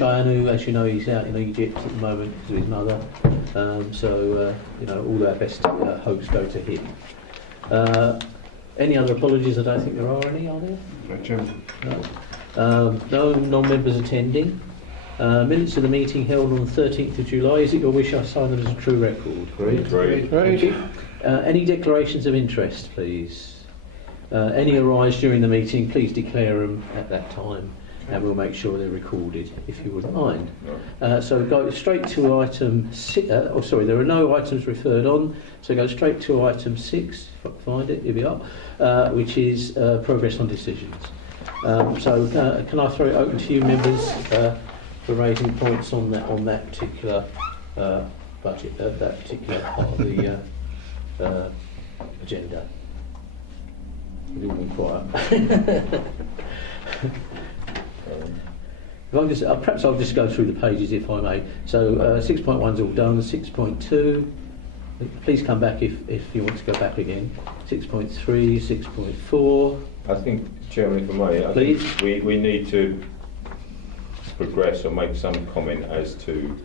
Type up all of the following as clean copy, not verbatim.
Cheyenne, who, as you know, he's out in Egypt at the moment because of his mother. All our best hopes go to him. Any other apologies? I don't think there are any, are there? No, Chairman. No. No non-members attending. Minutes of the meeting held on the 13th of July. Is it your wish I sign them as a true record? Great. Thank you. Any declarations of interest, please? Any arise during the meeting, please declare them at that time, and we'll make sure they're recorded, if you wouldn't mind. So go straight to item 6. There are no items referred on, so go straight to item 6, if I can find it, here we are, which is progress on decisions. Can I throw it open to you, members, for raising points on that particular budget, that particular part of the agenda? You've all been quiet. Perhaps I'll just go through the pages if I may. So 6.1 is all done. 6.2, please come back if you want to go back again. 6.3, 6.4. I think, Chairman, if I may, I think we need to progress or make some comment as to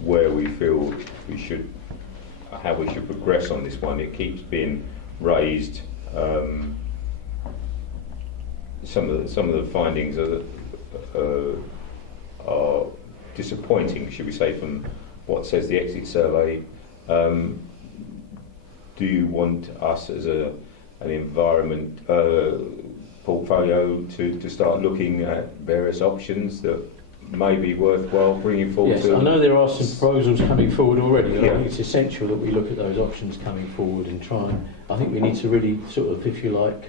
where we feel we should, how we should progress on this one. It keeps being raised. Some of the findings are disappointing, should we say, from what says the exit survey. Do you want us as an environment portfolio to start looking at various options that may be worthwhile bringing forward? Yes, I know there are some proposals coming forward already. I think it's essential that we look at those options coming forward and try and, I think we need to really sort of, if you like,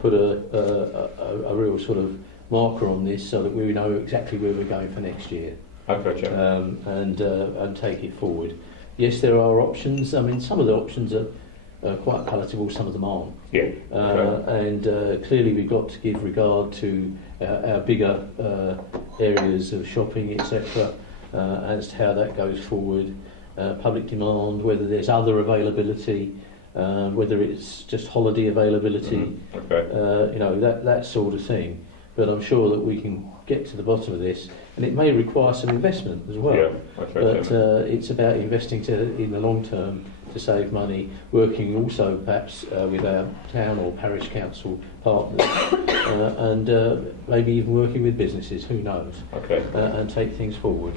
put a real sort of marker on this so that we know exactly where we're going for next year. Okay, Chairman. And take it forward. Yes, there are options. I mean, some of the options are quite palatable, some of them aren't. Yeah. And clearly we've got to give regard to our bigger areas of shopping, etc., as to how that goes forward. Public demand, whether there's other availability, whether it's just holiday availability, that sort of thing. But I'm sure that we can get to the bottom of this, and it may require some investment as well. Yeah, okay, but it's about investing in the long term to save money, working also perhaps with our town or parish council partners, and maybe even working with businesses, who knows, and take things forward.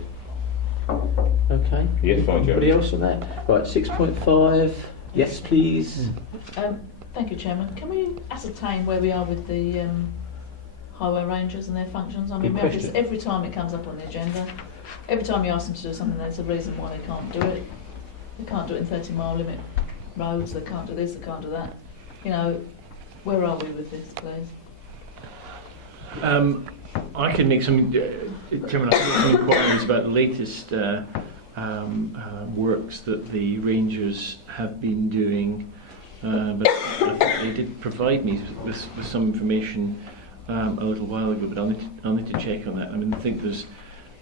Okay? Yes, fine, Chairman. Anybody else on that? Right, 6.5, yes please. Thank you, Chairman. Can we ascertain where we are with the highway rangers and their functions? I mean, we have this every time it comes up on the agenda. Every time you ask them to do something, there's a reason why they can't do it. They can't do it in 30-mile limit roads, they can't do this, they can't do that. You know, where are we with this, please? I can make some, Chairman, I can make some inquiries about the latest works that the Rangers have been doing, but I think they did provide me with some information a little while ago, but I'll need to check on that. I mean, I think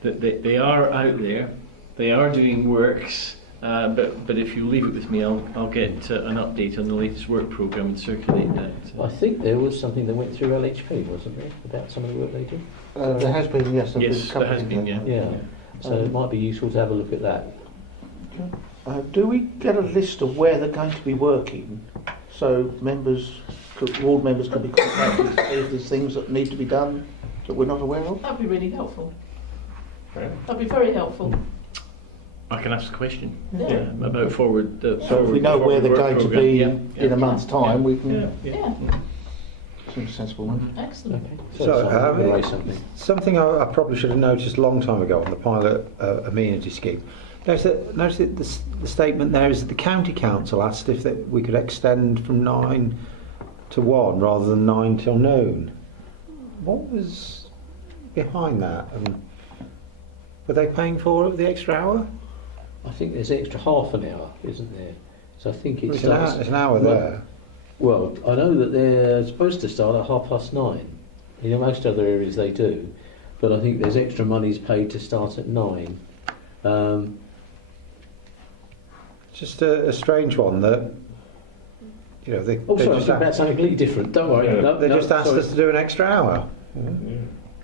they are out there, they are doing works, but if you leave it with me, I'll get an update on the latest work programme and circulate that. I think there was something that went through LHP, wasn't there, about some of the work they do? There has been, yes. Yes, there has been, yeah. So it might be useful to have a look at that. Do we get a list of where they're going to be working, so ward members can be contacted if there's things that need to be done that we're not aware of? That'd be really helpful. That'd be very helpful. I can ask a question about forward. So if we know where they're going to be in a month's time, we can. Seems a sensible one. Excellent. Okay. Something I probably should have noticed a long time ago on the pilot amenity scheme. Notice that the statement there is that the county council asked if we could extend from 9 to 1 rather than 9 till noon. What was behind that? And were they paying for the extra hour? I think there's extra half an hour, isn't there? So I think it's an hour there. Well, I know that they're supposed to start at 9:30. In most other areas they do, but I think there's extra monies paid to start at 9. Just a strange one that, you know, that's something completely different. Don't worry. They just asked us to do an extra hour.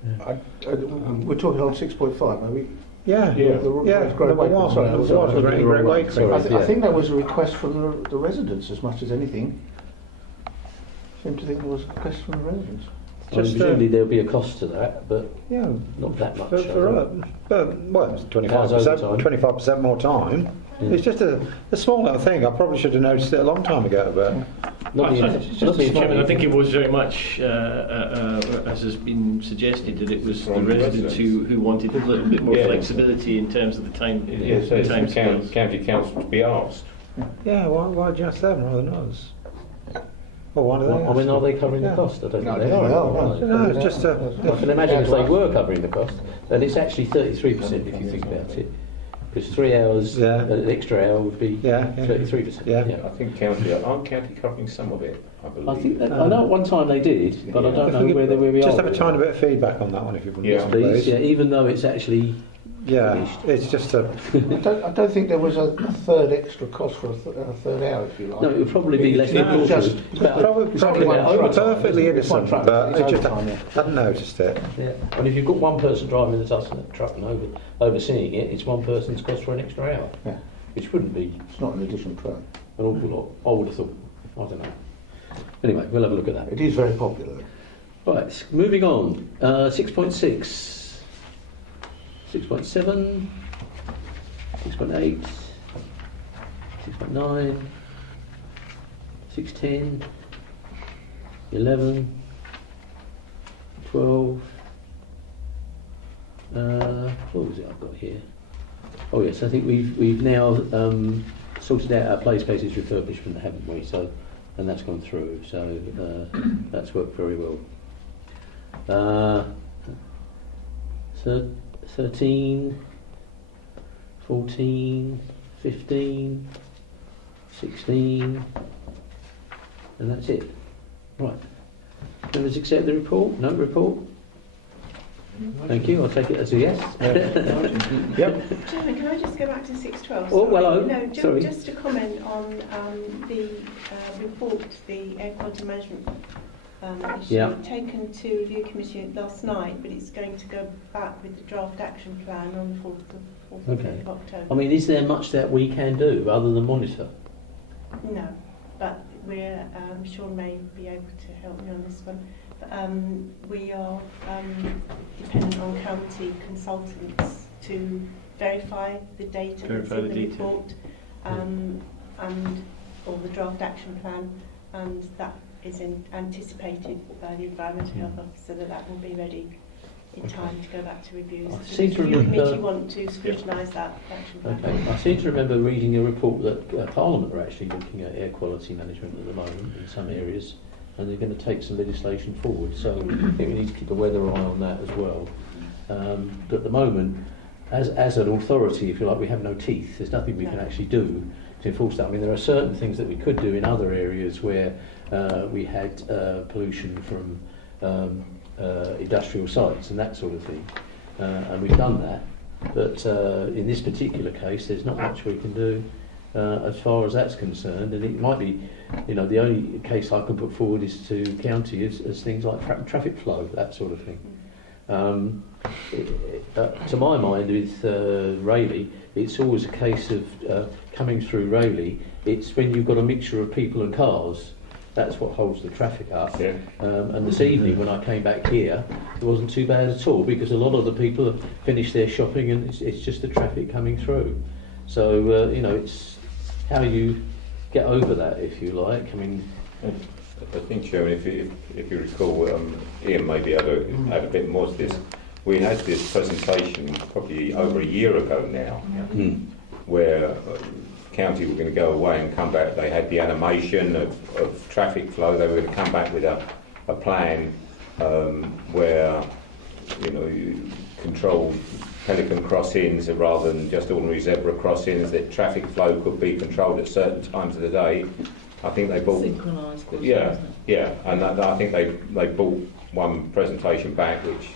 We're talking on 6.5, are we? Yeah, Yeah. Number one. Sorry, Number sorry, one, Great Wakering. Sorry. I think that was a request from the residents as much as anything. I seem to think there was a request from the residents. Presumably there'll be a cost to that, but Yeah, not that much. well, it's Hours overtime. 25% more time. Yeah. It's just a small little thing. I probably should have noticed it a long time ago, but Not the, Just not the Mr. Chairman, I think it was very much, as has been suggested, that it was the From the residents who wanted a little bit more Yeah. flexibility in terms of the time. Yeah, so it's time the scales. county council to be asked. yeah, why just them rather than us? Well, why do they? I mean, are they covering Yeah. the cost? I don't think No, they they are. are, No, it's just a. I can imagine if they were covering the cost, then it's actually 33% if you think about it. Because 3 hours, Yeah. an extra hour would be Yeah, yeah. 33%. Yeah. I think aren't county covering some of it, I believe. I think that, I know at one time they did, but I Yeah. don't If know we could where we are. just have a with tiny it. bit of feedback on that one, if you wouldn't Yeah. mind, Please, yeah, even though it's actually Yeah, it's just a. I don't think there was a third extra cost for a third hour, if you like. no, it would probably be less than It was just- it's about- Probably, it's only about one overtime, truck. perfectly It's one innocent, truck. but It's I just overtime, yeah. hadn't noticed it. Yeah, and if you've got one person driving the truck and overseeing it, it's one person's cost for an extra hour, Yeah. which wouldn't be It's not an additional truck. an awful lot. I would have thought. I don't know. Anyway, we'll have a look at that. It is very popular. Right, moving on. 6.6, 6.7, 6.8, 6.9, 6.10, 11, 12. What was it I've got here? Oh yes, I think we've now sorted out our place cases refurbishment, haven't we? So, and that's gone through. So that's worked very well. 13, 14, 15, 16, and that's it. Right. Members accept the report? No report? Thank you, I'll take it as a yes. Yep. Chairman, can I just go back to 612? Oh, well, Sorry. oh, No, sorry. just to comment on the report, the air quality management issue Yeah. taken to review committee last night, but it's going to go back with the draft action plan on the 4th Okay. of October. I mean, is there much that we can do other than monitor? No, but we're, Sean may be able to help me on this one. But, we are dependent on county consultants to verify the data that's Verify in the the data. report or the draft action plan, and that is anticipated by the Environmental Health Officer that will be ready in time to go back to reviews. I seem to The review remember- committee want to scrutinise that action plan. Okay. I seem to remember reading a report that Parliament are actually looking at air quality management at the moment in some areas, and they're going to take some legislation forward. So I think we need to keep a weather eye on that as well. But at the moment, as an authority, if you like, we have no teeth. There's nothing we can actually do to enforce that. I mean, there are certain things that we could do in other areas where we had pollution from industrial sites and that sort of thing, and we've done that. But in this particular case, there's not much we can do as far as that's concerned, and it might be, you know, the only case I can put forward is to county as things like traffic flow, that sort of thing. To my mind, with Rayleigh, it's always a case of coming through Rayleigh. It's when you've got a mixture of people and cars. That's what holds the traffic up. Yeah. And this evening, when I came back here, it wasn't too bad at all because a lot of the people have finished their shopping and it's just the traffic coming through. So, you know, it's how you get over that, if you like. I mean, I think, Chairman, if you recall, Ian may be able to add a bit more to this. We had this presentation probably over a year ago now, where county were going to go away and come back. They had the animation of traffic flow. They were going to come back with a plan where, you know, you controlled pelican crossings rather than just ordinary zebra crossings, that traffic flow could be controlled at certain times of the day. I think they bought... Synchronised, Yeah, yeah, and I think they brought one presentation back, which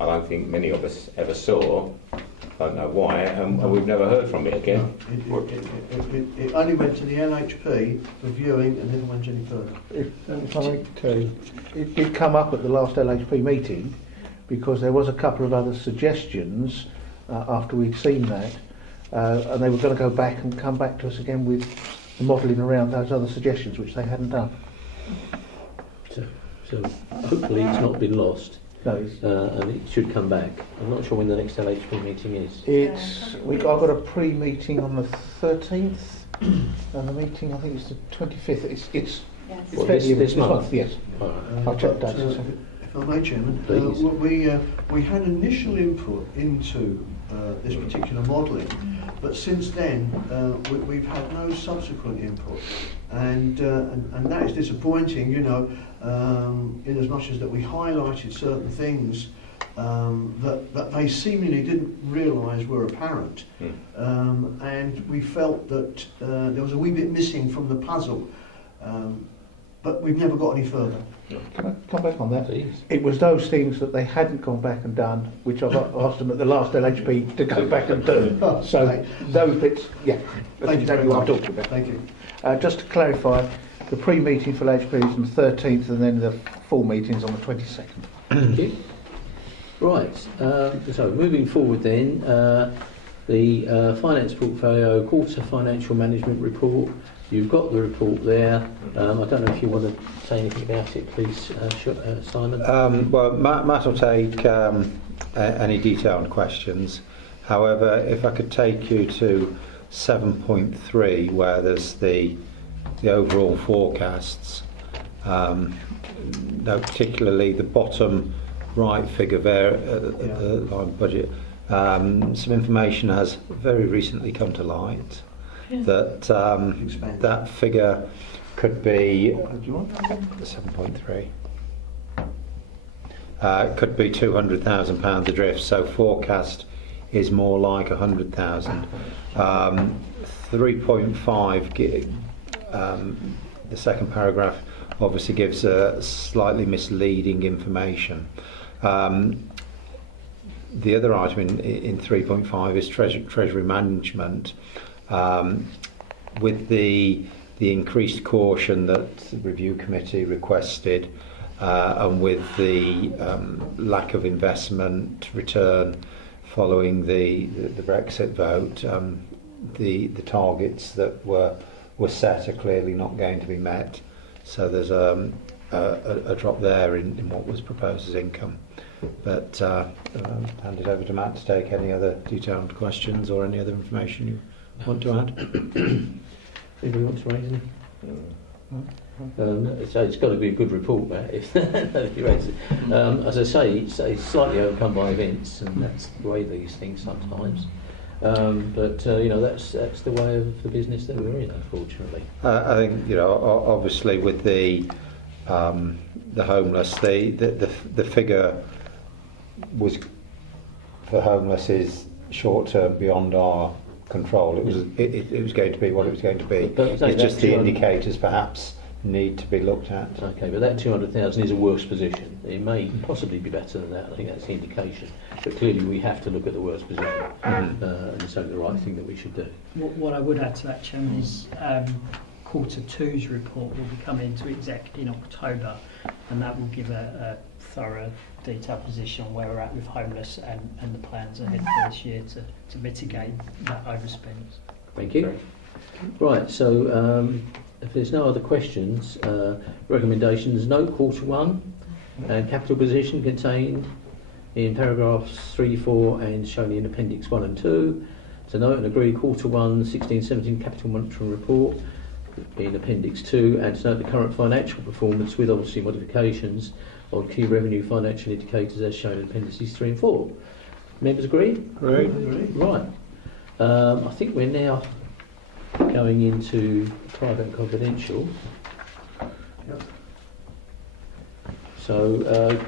I don't think many of us ever saw. I don't know why, and we've never heard from it again. It only went to the NHP for viewing and never went any further. It did come up at the last LHP meeting because there was a couple of other suggestions after we'd seen that, and they were going to go back and come back to us again with the modelling around those other suggestions, which they hadn't done. So hopefully it's not been lost, No, and it should come back. I'm not sure when the next LHP meeting is. I've got a pre-meeting on the 13th, and the meeting I think it's the 25th. It's Yes. Well, this month? Yes. All right. I'll check But, that. if I may, Chairman, Please. we had initial input into this particular modelling, but since then we've had no subsequent input, and that is disappointing. You know, in as much as that we highlighted certain things that they seemingly didn't realise were apparent, and we felt that there was a wee bit missing from the puzzle. But we've never got any further. Can I come back on that? Please. It was those things that they hadn't gone back and done, which I've asked them at the last LHP to go back and do. So Right. those bits, yeah, that's Thank you very exactly what I'm much. talking about. Thank you. Just to clarify, the pre-meeting for LHP is on the 13th, and then the full meeting's on the 22nd. Thank you. Right, so moving forward then, the finance portfolio quarter financial management report. You've got the report there. I don't know if you want to say anything about it, please, Simon. Well, Matt will take any detailed questions. However, if I could take you to 7.3, where there's the overall forecasts, particularly the bottom right figure there at the line budget. Some information has very recently come to light that that figure could be 7.3. Could be £200,000 adrift. So forecast is more like 100,000. 3.5. The second paragraph obviously gives a slightly misleading information. The other item in 3.5 is treasury management. With the increased caution that the review committee requested, and with the lack of investment return following the Brexit vote, the targets that were set are clearly not going to be met. So there's a drop there in what was proposed as income. But hand it over to Matt to take any other detailed questions or any other information you want to add. Anybody want to raise anything? So it's got to be a good report, Matt, if you raise it. As I say, it's slightly overcome by events, and that's the way these things sometimes. But you know, that's the way of the business that we're in, unfortunately. I think, you know, obviously with the homeless, the figure was for homeless is short term beyond our control. It was going to be what it was going to be. But it's just the indicators perhaps need to be looked at. Okay, but that 200,000 is a worse position. It may possibly be better than that. I think that's the indication. But clearly we have to look at the worst position, and it's only the right thing that we should do. What I would add to that, Chairman, is quarter two's report will be coming to exec in October, and that will give a thorough, detailed position on where we're at with homeless and the plans ahead for this year to mitigate that overspend. Thank you. Right, so if there's no other questions, recommendations, note quarter one and capital position contained in paragraphs 3, 4 and shown in appendix 1 and 2. To note and agree quarter 1 16-17 capital monitoring report in appendix 2, and to note the current financial performance with obviously modifications on key revenue financial indicators as shown in appendices 3 and 4. Members agree? Right. Right. I think we're now going into private and confidential. Yep. So,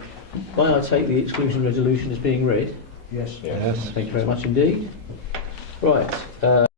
may I take the exclusion resolution as being read? Yes. Yes. Thank you very much indeed. Right.